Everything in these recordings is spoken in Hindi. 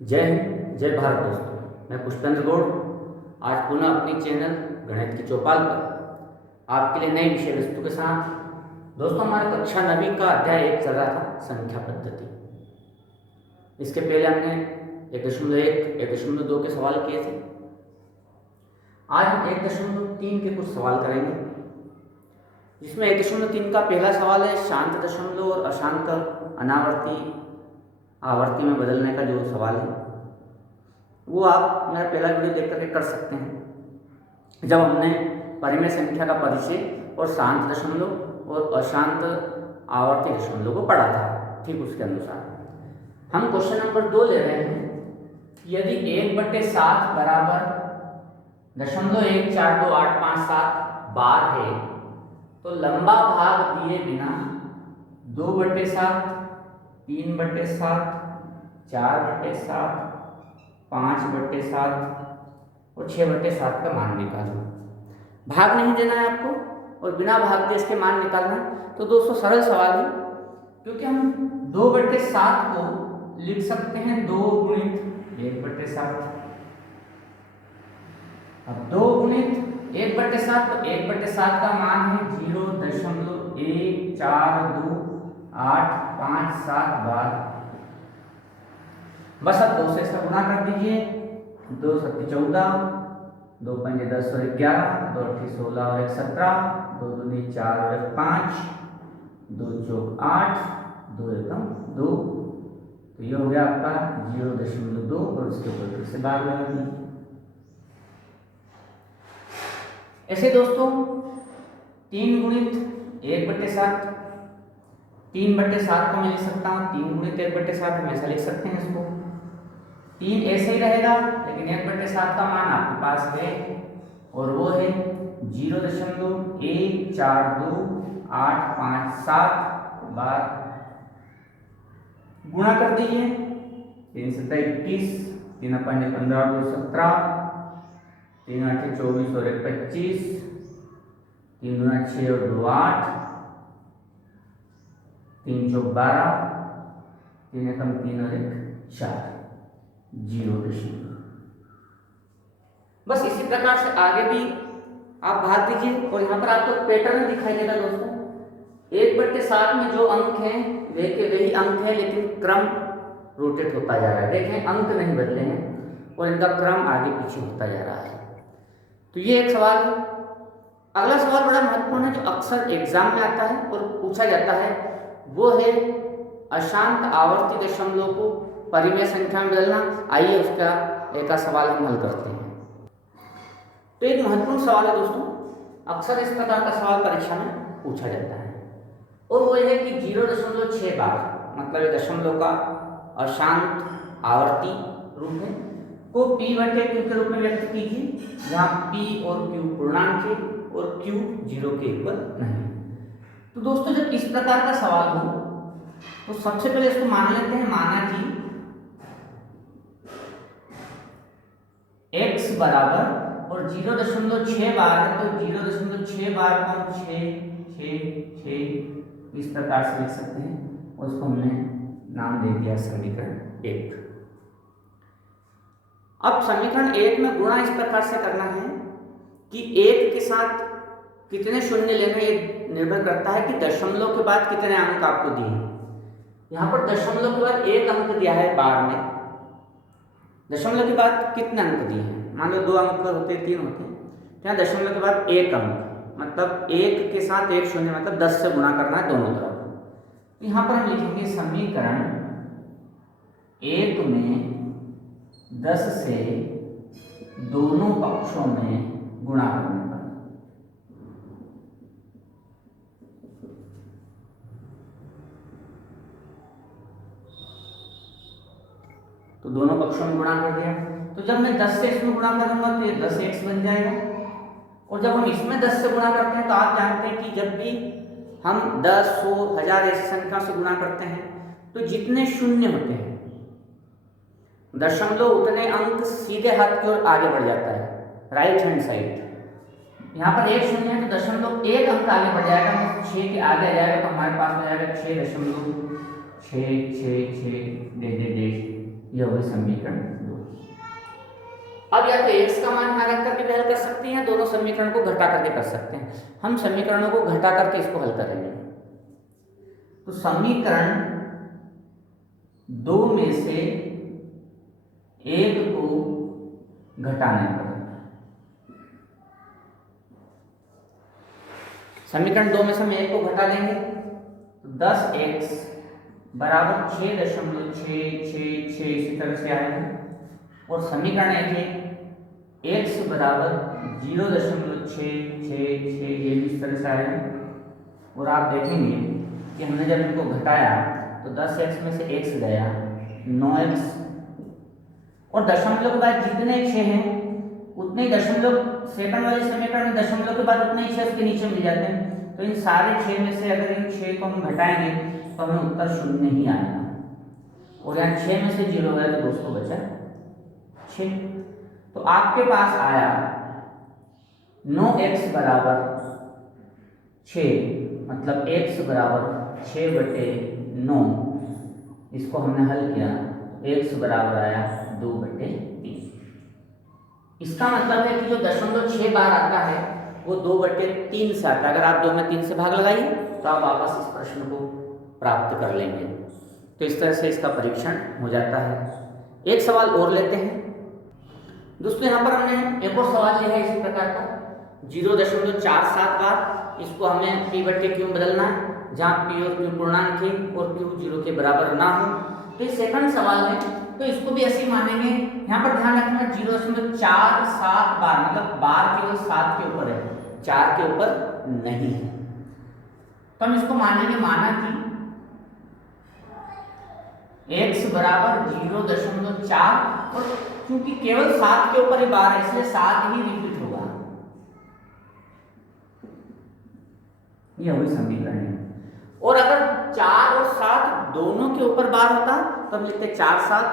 जय हिंद, जय भारत दोस्तों। मैं पुष्पेंद्र गौड़ आज पुनः अपनी चैनल गणित की चौपाल पर आपके लिए नई विषय वस्तु के साथ। दोस्तों, हमारे कक्षा 9वीं का अध्याय 1 चल रहा था, संख्या पद्धति। इसके पहले हमने 1.1, 1.2 के सवाल किए थे। आज हम 1.3 के कुछ सवाल करेंगे, जिसमें 1.3 का पहला सवाल है शांत दशमलव और अशांत अनावर्ती आवर्ती में बदलने का जो सवाल है वो आप मेरा पहला वीडियो देख करके कर सकते हैं, जब हमने परिमेय संख्या का परिचय और शांत दशमलव और अशांत आवर्ती दशमलव को पढ़ा था। ठीक उसके अनुसार हम क्वेश्चन नंबर 2 ले रहे हैं। यदि 1/7 बराबर 0.142857 बार है तो लंबा भाग दिए बिना 2/7, 3/7, 4/7, 5/7 और 6/7 का मान निकालना। भाग नहीं देना है आपको और बिना भाग दिए इसके मान निकालना है। तो दोस्तों सरल सवाल है, क्योंकि हम 2/7 को लिख सकते हैं 2 गुणित 1/7। अब 2 गुणित 1/7 तो 1/7 का मान है 0.142857 बार। बस अब 2 से इसका गुणा कर दीजिए। 2 7 14, 2 5 10 और 11, 2 8 16 और 1 17, 2 दूनी 4 और 1 5, 2 चौक 8, 2 एकम 2। तो ये हो गया आपका 0.2 और उसके ऊपर फिर से बार लगा दी। ऐसे दोस्तों 3 गुणित 1/7, 3/7 को मैं लिख सकता हूँ 3 गुणित 1/7 हमेशा लिख सकते हैं इसको। 3 ऐसे ही रहेगा, लेकिन 1/7 का मान आपके पास है और वो है 0.142857 बार। गुणा कर दीजिए। 3 7 21, 3 5 15 और 2 17, 3 8 24 और 1 25, 3 दूना 6 और 2 8, 3 चौक 12, 3 एकम 3 और 1 4, 0.0। बस इसी प्रकार से आगे भी आप भाग दीजिए और यहाँ पर आपको पैटर्न दिखाई देगा दोस्तों। 1/7 में जो अंक हैं वे के वही अंक हैं, लेकिन क्रम रोटेट होता जा रहा है। देखें, अंक नहीं बदले हैं और इनका क्रम आगे पीछे होता जा रहा है। तो ये एक सवाल है। अगला सवाल बड़ा महत्वपूर्ण है, जो अक्सर एग्जाम में आता है और पूछा जाता है, वो है अशांत आवर्ती दशमलव को परिमेय संख्या में बदलना। आइए उसका एक सवाल हम हल करते हैं। तो एक महत्वपूर्ण सवाल है दोस्तों, अक्सर इस प्रकार का सवाल परीक्षा में पूछा जाता है, और वो है कि 0.6 बार, मतलब ये दशमलव का अशांत आवर्ती रूप है, को p/q के रूप में व्यक्त कीजिए, जहाँ p और q पूर्णांक है और q 0 के इक्वल नहीं। तो दोस्तों जब इस प्रकार का सवाल हो तो सबसे पहले इसको मान लेते हैं। माना कि x बराबर और 0.6 बार है, तो 0.6 बार को हम 6 इस प्रकार से लिख सकते हैं, और उसको हमने नाम दे दिया समीकरण 1। अब समीकरण 1 में गुणा इस प्रकार से करना है कि 1 के साथ कितने शून्य लेना, ये निर्भर करता है कि दशमलव के बाद कितने अंक आपको दिए हैं। यहाँ पर दशमलव के बाद 1 अंक दिया है बार में, दशमलव के बाद कितने अंक दिए हैं, मान लो 2 अंक होते हैं, 3 होते हैं, तो यहाँ दशमलव के बाद 1 अंक, मतलब 1 के साथ 1 शून्य, मतलब 10 से गुणा करना है दोनों तरफ। तो यहाँ पर हम लिखेंगे समीकरण 1 में 10 से दोनों पक्षों में गुणा करने पर। तो दोनों पक्षों में गुणा कर दिया। तो जब मैं 10 से इसमें गुणा करूंगा तो ये 10x बन जाएगा, और जब हम इसमें 10 से गुणा करते हैं तो आप जानते हैं कि जब भी हम 10, 100, 1000 ऐसी संख्या से गुणा करते हैं तो जितने शून्य होते हैं दशमलव उतने अंक सीधे हाथ की ओर आगे बढ़ जाता है, राइट हैंड साइड। यहाँ पर 1 शून्य है तो दशमलव 1 अंक आगे बढ़ जाएगा, 6 के आगे आ जाएगा, तो हमारे पास हो जाएगा 6.666 यह हुई समीकरण 2। अब या तो x का मान यहाँ रख करके भी हल कर सकते हैं, दोनों समीकरण को घटा करके कर सकते हैं। हम समीकरणों को घटा करके इसको हल करेंगे। तो समीकरण 2 में से एक को घटाने पर समीकरण 2 में से हम एक को घटा देंगे तो 10x बराबर 6.666 इसी तरह से आएगा। और समीकरण 1 है x बराबर 0.666 ये भी इस तरह से आएगा। और आप देखेंगे कि हमने जब इनको घटाया तो 10x में से x गया 9x, और दशमलव के बाद जितने 6 हैं उतने ही दशमलव, सेकंड वाले समीकरण में दशमलव के बाद उतने ही 6 उसके नीचे मिल जाते हैं। तो इन सारे 6 में से अगर इन 6 को हम घटाएंगे तो हमें उत्तर 0 ही आएगा। और यहाँ 6 में से 0 गया तो दोस्तों बचा 6। तो आपके पास आया 9x बराबर 6, मतलब x बराबर 6/9। इसको हमने हल किया, x बराबर आया 2/3। इसका मतलब है कि जो 0.6 बार आता है वो 2/3 से आता है। अगर आप 2 में 3 से भाग लगाइए तो आप वापस इस प्रश्न को प्राप्त कर लेंगे। तो इस तरह से इसका परीक्षण हो जाता है। एक सवाल और लेते हैं दोस्तों। यहाँ पर हमने एक और सवाल लिया है इसी प्रकार का 0.47 बार। इसको हमें p/q में बदलना है, जहाँ p और q पूर्णांक है और q 0 के बराबर ना हो। तो ये सेकंड सवाल है, तो इसको भी ऐसे ही मानेंगे। यहाँ पर ध्यान रखना 0.47 बार, मतलब बार केवल 7 के ऊपर है, 4 के ऊपर नहीं है। तो हम इसको मानेंगे, माना कि x बराबर 0.4, और क्योंकि केवल 7 के ऊपर ही बार है इसलिए 7 ही रिपीट होगा। यह हुई समीकरण है। और अगर 4 और 7 दोनों के ऊपर बार होता तो हम लिखते 4 7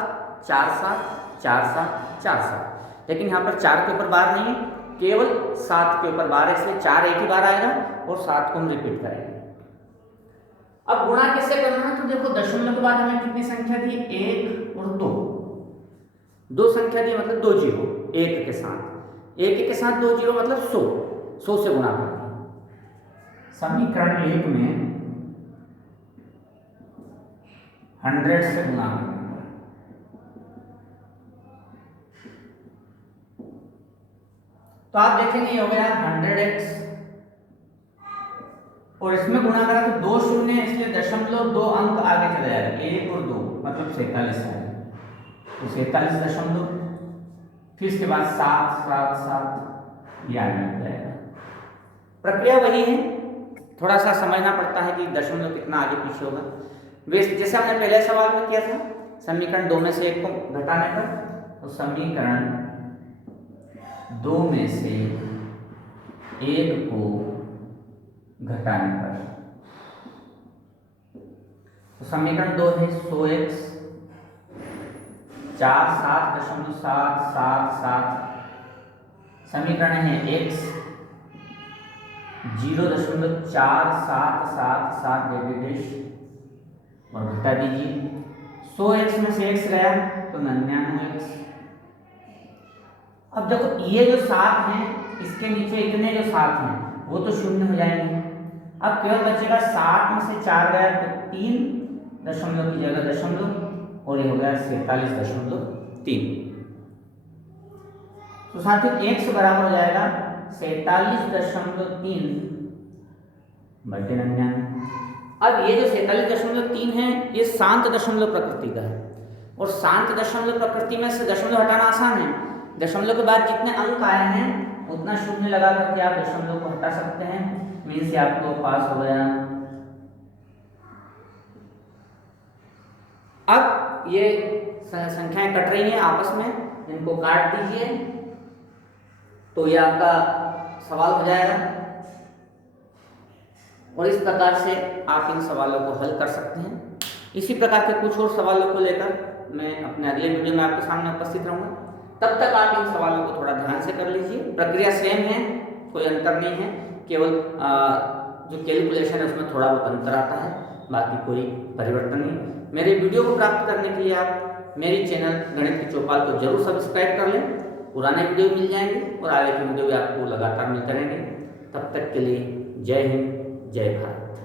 4 7 4 7 4 7। लेकिन यहाँ पर 4 के ऊपर बार नहीं है, केवल 7 के ऊपर बार है, इसलिए 4 एक ही बार आएगा और 7 को हम रिपीट करेंगे। अब गुणा कैसे करना है, तो देखो दशमलव के बाद हमें कितनी संख्या दी, 1 और 2। 2 संख्या दी मतलब 2 जीरो, 1 के साथ 1 के साथ 2 जीरो मतलब 100 से गुणा करना। समीकरण 1 में 100 से गुणा करना। तो आप देखेंगे ये हो गया 100x, और इसमें गुणा करा तो 2 शून्य है इसलिए 0.2 अंक आगे चला जाएगा, 1 और 2 मतलब 47 आएगा। तो 47 फिर इसके बाद 7 7 7 ये आगे मिल जाएगा। प्रक्रिया वही है, थोड़ा सा समझना पड़ता है कि दशमलव कितना आगे पीछे होगा। जैसे हमने पहले सवाल में किया था, समीकरण 2 में से एक को घटाने पर, तो समीकरण 2 में से एक को घटाने पर, तो समीकरण 2 है 100x 4 7.777। समीकरण है x 0.4777 और घटा दीजिए। 100x में से x गया तो 99x। अब देखो ये जो 7 हैं इसके नीचे इतने जो 7 हैं वो तो शून्य हो जाएंगे। अब केवल बचेगा 7 में से 4 गया तो 3 दशमलव की जगह दशमलव, और ये हो गया 47.3। तो साथ ही x बराबर हो जाएगा 47.3 बटे 99। अब ये जो 47.3 है ये शांत दशमलव प्रकृति का है, और शांत दशमलव प्रकृति में से दशमलव हटाना आसान है। दशमलव के बाद जितने अंक आए हैं उतना शून्य लगा करके आप दशमलव को हटा सकते हैं, मीन से आपको पास हो गया। अब ये संख्याएं कट रही हैं आपस में, इनको काट दीजिए तो ये आपका सवाल हो जाएगा। और इस प्रकार से आप इन सवालों को हल कर सकते हैं। इसी प्रकार के कुछ और सवालों को लेकर मैं अपने अगले वीडियो में आपके सामने उपस्थित रहूँगा। तब तक आप इन सवालों को थोड़ा ध्यान से कर लीजिए। प्रक्रिया सेम है, कोई अंतर नहीं है, केवल जो कैलकुलेशन है उसमें थोड़ा बहुत अंतर आता है, बाकी कोई परिवर्तन नहीं। मेरे वीडियो को प्राप्त करने के लिए आप मेरी चैनल गणित की चौपाल को जरूर सब्सक्राइब कर लें। पुराने वीडियो मिल जाएंगे और आगे के वीडियो भी आपको लगातार मिलते रहेंगे। तब तक के लिए जय हिंद, जय भारत।